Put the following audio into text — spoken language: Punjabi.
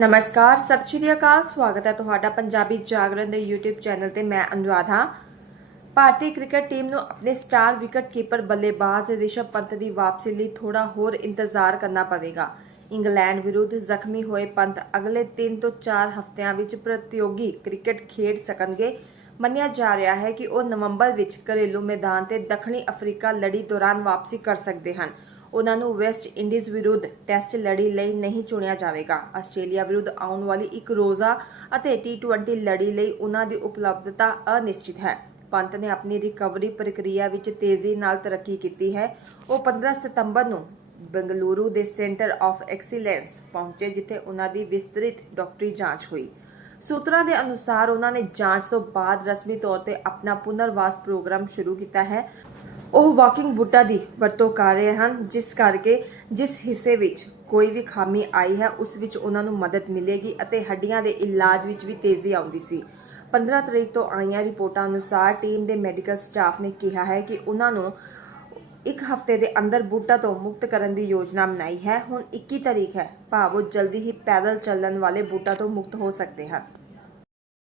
ਨਮਸਕਾਰ, ਸਤਿ ਸ਼੍ਰੀ ਅਕਾਲ, ਸਵਾਗਤ ਹੈ ਤੁਹਾਡਾ ਪੰਜਾਬੀ ਜਾਗਰਣ ਦੇ YouTube ਚੈਨਲ ਤੇ ਮੈਂ ਅਨੁਰਾਧ। ਹਾਂ ਭਾਰਤੀ ਕ੍ਰਿਕਟ ਟੀਮ ਨੂੰ ਆਪਣੇ ਸਟਾਰ ਵਿਕਟ ਕੀਪਰ ਬੱਲੇਬਾਜ਼ ਰਿਸ਼ਭ ਪੰਤ ਦੀ ਵਾਪਸੀ ਲਈ ਥੋੜਾ ਹੋਰ ਇੰਤਜ਼ਾਰ ਕਰਨਾ ਪਵੇਗਾ। ਇੰਗਲੈਂਡ ਵਿਰੁੱਧ ਜ਼ਖਮੀ ਹੋਏ ਪੰਤ ਅਗਲੇ 3 ਤੋਂ 4 ਹਫ਼ਤਿਆਂ ਵਿੱਚ ਪ੍ਰਤੀਯੋਗੀ ਕ੍ਰਿਕਟ ਖੇਡ ਸਕਣਗੇ। ਮੰਨਿਆ ਜਾ ਰਿਹਾ ਹੈ ਕਿ ਉਹ ਨਵੰਬਰ ਵਿੱਚ ਘਰੇਲੂ ਮੈਦਾਨ ਤੇ ਦੱਖਣੀ ਅਫਰੀਕਾ ਲੜੀ ਦੌਰਾਨ ਵਾਪਸੀ ਕਰ ਸਕਦੇ ਹਨ। ਉਹਨਾਂ ਨੂੰ ਵੈਸਟ ਇੰਡੀਜ਼ ਵਿਰੁੱਧ ਟੈਸਟ ਲੜੀ ਲਈ ਨਹੀਂ ਚੁਣਿਆ ਜਾਵੇਗਾ। ਆਸਟ੍ਰੇਲੀਆ ਵਿਰੁੱਧ ਆਉਣ ਵਾਲੀ ਇੱਕ ਰੋਜ਼ਾ ਅਤੇ ਟੀ20 ਲੜੀ ਲਈ ਉਹਨਾਂ ਦੀ ਉਪਲਬਧਤਾ ਅਨਿਸ਼ਚਿਤ ਹੈ। ਪੰਤ ਨੇ ਆਪਣੀ ਰਿਕਵਰੀ ਪ੍ਰਕਿਰਿਆ ਵਿੱਚ ਤੇਜ਼ੀ ਨਾਲ ਤਰੱਕੀ ਕੀਤੀ ਹੈ। ਉਹ 15 ਸਤੰਬਰ ਨੂੰ ਬੰਗਲੁਰੂ ਦੇ ਸੈਂਟਰ ਆਫ ਐਕਸੀਲੈਂਸ ਪਹੁੰਚੇ, ਜਿੱਥੇ ਉਹਨਾਂ ਦੀ ਵਿਸਤ੍ਰਿਤ ਡਾਕਟਰੀ ਜਾਂਚ ਹੋਈ। ਸੂਤਰਾਂ ਦੇ ਅਨੁਸਾਰ ਉਹਨਾਂ ਨੇ ਜਾਂਚ ਤੋਂ ਬਾਅਦ ਰਸਮੀ ਤੌਰ ਤੇ ਆਪਣਾ ਪੁਨਰਵਾਸ ਪ੍ਰੋਗਰਾਮ ਸ਼ੁਰੂ ਕੀਤਾ ਹੈ। ਉਹ ਵਾਕਿੰਗ ਬੂਟਾਂ ਦੀ ਵਰਤੋਂ ਕਰ ਰਹੇ ਹਨ, ਜਿਸ ਕਰਕੇ ਜਿਸ ਹਿੱਸੇ ਵਿੱਚ ਕੋਈ ਵੀ ਖਾਮੀ ਆਈ ਹੈ, ਉਸ ਵਿੱਚ ਉਹਨਾਂ ਨੂੰ ਮਦਦ ਮਿਲੇਗੀ ਅਤੇ ਹੱਡੀਆਂ ਦੇ ਇਲਾਜ ਵਿੱਚ ਵੀ ਤੇਜ਼ੀ ਆਉਂਦੀ ਸੀ। 15 ਤਰੀਕ ਤੋਂ ਆਈਆਂ ਰਿਪੋਰਟਾਂ ਅਨੁਸਾਰ ਟੀਮ ਦੇ ਮੈਡੀਕਲ ਸਟਾਫ ਨੇ ਕਿਹਾ ਹੈ ਕਿ ਉਹਨਾਂ ਨੂੰ ਇੱਕ ਹਫ਼ਤੇ ਦੇ ਅੰਦਰ ਬੂਟਾ ਤੋਂ ਮੁਕਤ ਕਰਨ ਦੀ ਯੋਜਨਾ ਬਣਾਈ ਹੈ। ਹੁਣ 21 ਤਰੀਕ ਹੈ। ਭਾਵ ਉਹ ਜਲਦੀ ਹੀ ਪੈਦਲ ਚੱਲਣ ਵਾਲੇ ਬੂਟਾ ਤੋਂ ਮੁਕਤ ਹੋ ਸਕਦੇ ਹਨ।